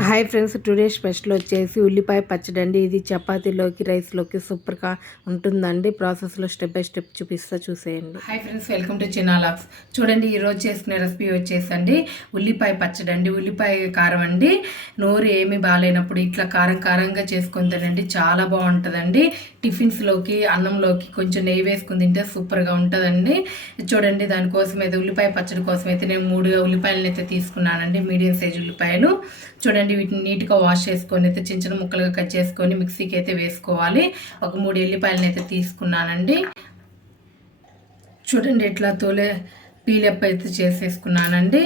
Hi friends today special వచ్చేసి ఉల్లిపాయ పచ్చడి అండి ఇది చపాతీలోకి రైస్లోకి సూపర్గా ఉంటుందండి. ప్రాసెస్లో స్టెప్ బై స్టెప్ చూపిస్తా చూసేయండి. హాయ్ ఫ్రెండ్స్ వెల్కమ్ టు చినాలాక్స్ చూడండి ఈరోజు చేసుకునే రెసిపీ వచ్చేసండి. ఉల్లిపాయ పచ్చడి అండి ఉల్లిపాయ కారం అండి. నోరు ఏమీ బాగాలేనప్పుడు ఇట్లా కారం కారంగా చేసుకొని తినండి. చాలా బాగుంటుందండి. టిఫిన్స్లోకి అన్నంలోకి కొంచెం నెయ్యి వేసుకుని తింటే సూపర్గా ఉంటుందండి. చూడండి దానికోసం అయితే ఉల్లిపాయ పచ్చడి కోసం అయితే నేను మూడు ఉల్లిపాయలను అయితే తీసుకున్నానండి. మీడియం సైజ్ ఉల్లిపాయలు. చూడండి వీటిని నీట్గా వాష్ చేసుకొని అయితే చిన్న చిన్న ముక్కలుగా కట్ చేసుకొని మిక్సీకి అయితే వేసుకోవాలి. ఒక మూడు ఎల్లిపాయలను అయితే తీసుకున్నానండి. చూడండి ఇట్లా తోలే పీలప్ అయితే చేసేసుకున్నానండి.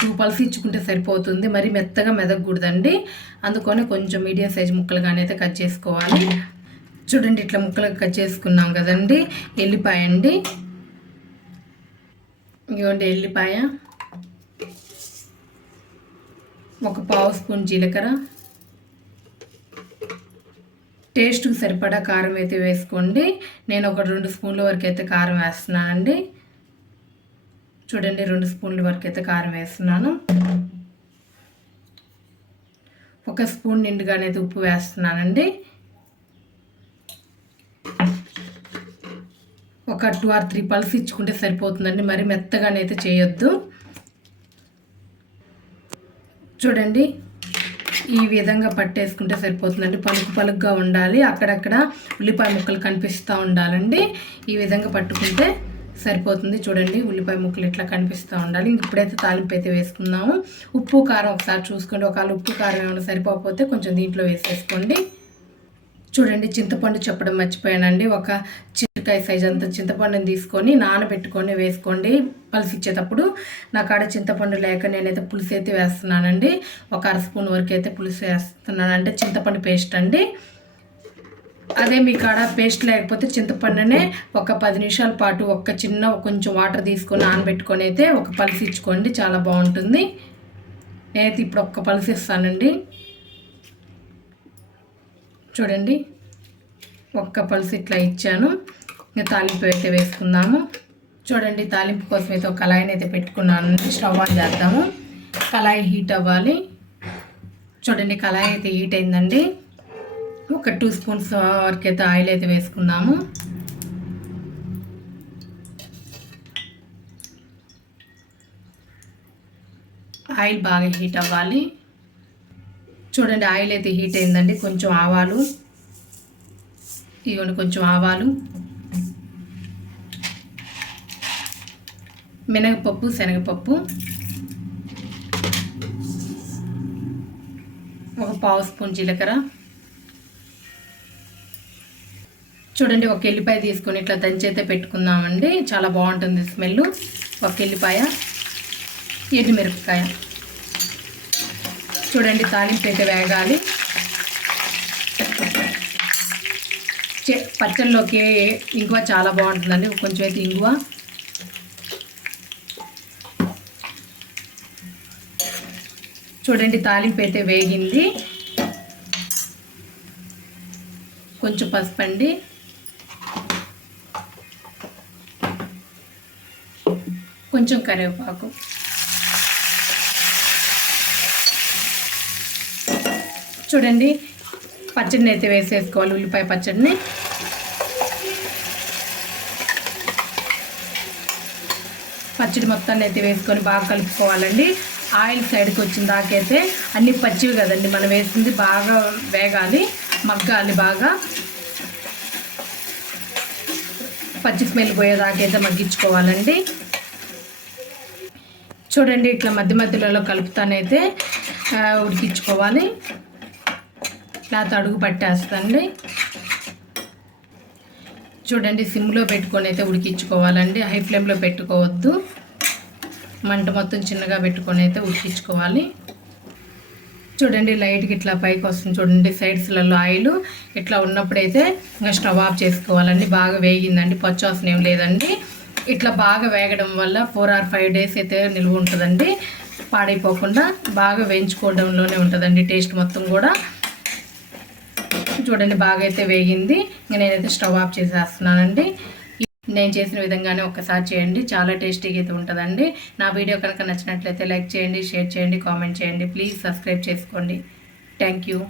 టూ పల్స్ ఇచ్చుకుంటే సరిపోతుంది. మరి మెత్తగా మెదగకూడదండి. అందుకని కొంచెం మీడియం సైజ్ ముక్కలుగానే అయితే కట్ చేసుకోవాలి. చూడండి ఇట్లా ముక్కలుగా కట్ చేసుకున్నాం కదండి. ఎల్లిపాయ అండి ఇవ్వండి ఎల్లిపాయ. ఒక పావు స్పూన్ జీలకర్ర. టేస్ట్కి సరిపడా కారం అయితే వేసుకోండి. నేను ఒక రెండు స్పూన్ల వరకు అయితే కారం వేస్తున్నానండి. చూడండి రెండు స్పూన్ల వరకు అయితే కారం వేస్తున్నాను. ఒక స్పూన్ నిండుగానైతే ఉప్పు వేస్తున్నానండి. ఒక టూ ఆర్ త్రీ పల్స్ ఇచ్చుకుంటే సరిపోతుందండి. మరి మెత్తగానైతే చేయొద్దు. చూడండి. ఈ విధంగా పట్టేసుకుంటే సరిపోతుందండి. పలుకు పలుకుగా ఉండాలి. అక్కడక్కడ ఉల్లిపాయ ముక్కలు కనిపిస్తూ ఉండాలండి. ఈ విధంగా పట్టుకుంటే సరిపోతుంది. చూడండి ఉల్లిపాయ ముక్కలు ఇట్లా కనిపిస్తూ ఉండాలి. ఇప్పుడైతే తాలింపు అయితే వేసుకుందాము. ఉప్పు కారం ఒకసారి చూసుకోండి. ఒకవేళ ఉప్పు కారం ఏమైనా సరిపోకపోతే కొంచెం దీంట్లో వేసేసుకోండి. చూడండి చింతపండు చెప్పడం మర్చిపోయానండి. ఒక చింతకాయ సైజ్ అంత చింతపండుని తీసుకొని నానబెట్టుకొని వేసుకోండి. పులుసు ఇచ్చేటప్పుడు నా కాడ చింతపండు లేక నేనైతే పులుసు అయితే వేస్తున్నానండి. ఒక అర స్పూన్ వరకు అయితే పులుసు వేస్తున్నాను. అంటే చింతపండు పేస్ట్ అండి. అదే మీ కాడ పేస్ట్ లేకపోతే చింతపండునే ఒక పది నిమిషాల పాటు ఒక చిన్న కొంచెం వాటర్ తీసుకొని నానబెట్టుకొని అయితే ఒక పలుసు ఇచ్చుకోండి. చాలా బాగుంటుంది. నేనైతే ఇప్పుడు ఒక్క పలుసు ఇస్తానండి చూడండి. ఒక్క పలుసు ఇట్లా ఇచ్చాను. ఇంకా తాలింపు అయితే వేసుకుందాము. చూడండి తాలింపు కోసం అయితే ఒక కళాయిని అయితే పెట్టుకున్నాను. స్టవ్ ఆన్ చేద్దాము. కళాయి హీట్ అవ్వాలి. చూడండి కళాయి అయితే హీట్ అయిందండి. ఒక టూ స్పూన్స్ వరకు అయితే ఆయిల్ అయితే వేసుకుందాము. ఆయిల్ బాగా హీట్ అవ్వాలి. చూడండి ఆయిల్ అయితే హీట్ అయిందండి. కొంచెం ఆవాలు. ఇవ్వండి కొంచెం ఆవాలు. మినగపప్పు శనగపప్పు. ఒక పావు స్పూన్ జీలకర్ర. చూడండి ఒక ఎల్లిపాయ తీసుకొని ఇట్లా దంచైతే పెట్టుకుందామండి. చాలా బాగుంటుంది స్మెల్ ఒక ఎల్లిపాయ ఎండుమిరపకాయ. చూడండి తాలింపు అయితే వేగాలి. పచ్చళ్ళలోకి ఇంగువ చాలా బాగుంటుందండి. కొంచెం అయితే ఇంగువ. చూడండి తాలింపు అయితే వేగింది. కొంచెం పసుపు అండి. కొంచెం కరివేపాకు. చూడండి పచ్చడిని అయితే వేసేసుకోవాలి ఉల్లిపాయ పచ్చడిని. పచ్చడి మొత్తాన్ని అయితే వేసుకొని బాగా కలుపుకోవాలండి. ఆయిల్ సైడ్కి వచ్చిన దాకైతే అన్ని పచ్చివి కదండి మనం వేసింది బాగా వేగాలి మగ్గాలి బాగా. పచ్చి స్మెల్ పోయేదాకైతే మగ్గించుకోవాలండి. చూడండి ఇట్లా మధ్య మధ్యలో కలుపుతానైతే ఉడికించుకోవాలి. లేకపోతే అడుగు పట్టేస్తండి. చూడండి సిమ్లో పెట్టుకొని అయితే ఉడికించుకోవాలండి. హై ఫ్లేమ్లో పెట్టుకోవద్దు. మంట మొత్తం చిన్నగా పెట్టుకొని అయితే ఉడికించుకోవాలి. చూడండి లైట్కి ఇట్లా పైకి వస్తుంది చూడండి సైడ్స్లలో ఆయిల్. ఇట్లా ఉన్నప్పుడైతే ఇంకా స్టవ్ ఆఫ్ చేసుకోవాలండి. బాగా వేగిందండి పచ్చవాసన ఏం లేదండి. ఇట్లా బాగా వేగడం వల్ల ఫోర్ ఆర్ ఫైవ్ డేస్ అయితే నిల్వ ఉంటుందండి. పాడైపోకుండా బాగా వేయించుకోవడంలోనే ఉంటుందండి టేస్ట్ మొత్తం కూడా. చూడండి బాగా అయితే వేగింది. ఇంకా నేనైతే స్టవ్ ఆఫ్ చేసేస్తున్నానండి. నేను చేసిన విధంగానే ఒక్కసారి చేయండి. చాలా టేస్టీగా అయితే ఉంటుందండి. నా వీడియో కనుక నచ్చినట్లయితే లైక్ చేయండి షేర్ చేయండి కామెంట్ చేయండి. ప్లీజ్ సబ్స్క్రైబ్ చేసుకోండి. Thank you.